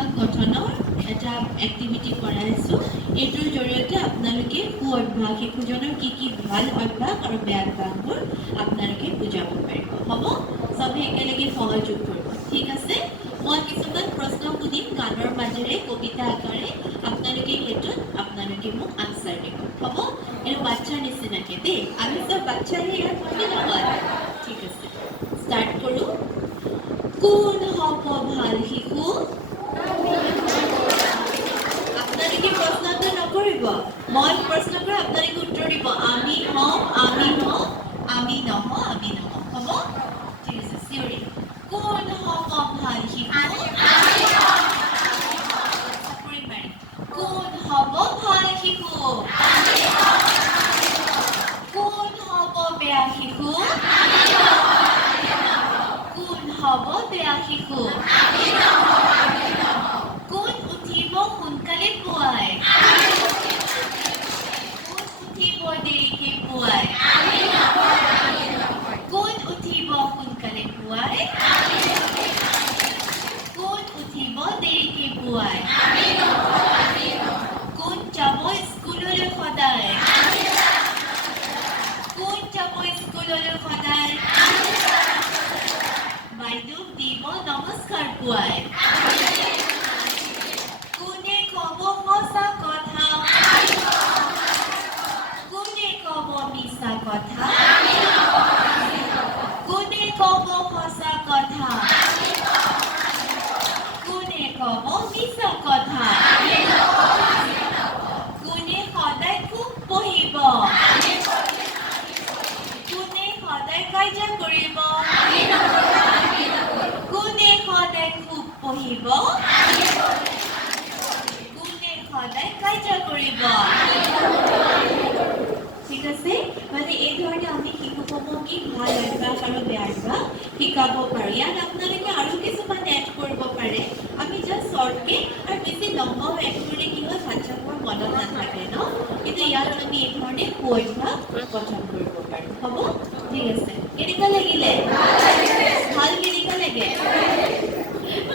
অভ্যাস গঠনৰ এটা এক্টিভিটি কৰাইছোঁ। এইটোৰ জৰিয়তে আপোনালোকে সু অভ্যাস শিশুজনৰ কি ভাল অভ্যাস আৰু বেয়া অভ্যাসবোৰ আপোনালোকে বুজাব পাৰিব। হ'ব? চবে একেলগে সহযোগ কৰিব। ঠিক আছে? মই কিছুমান প্ৰশ্ন সুধিম গানৰ মাজেৰে কবিতা আকাৰে। আপোনালোকে সেইটোত আপোনালোকে মোক আনচাৰ দিব। হ'ব? এইটো বাচ্চাৰ নিচিনাকে দেই। আমি চব বাচ্চাৰে ইয়াত পঢ়ি নহয়। ঠিক আছে, ষ্টাৰ্ট কৰোঁ। কোন হ'ব ভাল শিশু? আপোনালোকে প্ৰশ্নটো নকৰিব। মই প্ৰশ্ন কৰি আপোনালোকে উত্তৰ দিব। আমি হম, আমি হম, আমি নহওঁ, আমি নহওঁ। হ'ব? ঠিক আছে, চিঞৰি। কোন হ'ব ভাল শিশু? চাপৰি মাৰি। কোন হ'ব ভাল শিশু? কোন হ'ব বেয়া শিশু? কোন হ'ব বেয়া শিশু? কোন উঠিব সোনকালে পুৱাই? কোন উঠিব দেৰিকে পুৱাই? কোন উঠিব সোনকালে পুৱাই? কোন উঠিব দেৰিকে পুৱাই? কোন যাব স্কুললৈ সদায়? কোন যাব স্কুললৈ সদায়? বাইদেউ দিব নমস্কাৰ পুৱাই। কোনে ক'ব সঁচা কথা? কোনে ক'ব মিছা কথা? কোনে ক'ব সঁচা কথা? কোনে ক'ব মিছা কথা? কোনে সদায় খুব পঢ়িব? কোনে সদায় কাজিয়া কৰিব? কোনে সদায় খুব পঢ়িব? কোনে সদায় কাজিয়া কৰিব? ঠিক আছে? মানে এই ধৰণে আমি শিশুসমূহক কি ভাল অভ্যাস আৰু বেয়া অভ্যাস শিকাব পাৰোঁ। ইয়াত আপোনালোকে আৰু কিছুমান এড কৰিব পাৰে। আমি জাষ্ট শ্বৰ্টকে আৰু বেছি লম্বা এড কৰিলে কি হয় বাচ্চাবোৰৰ মনত নাথাকে ন? কিন্তু ইয়াত আমি এই ধৰণে সু অভ্যাস গঠন কৰিব পাৰোঁ। হ'ব? ঠিক আছে। কেনেকুৱা লাগিলে? ভাল কেনেকুৱা লাগে?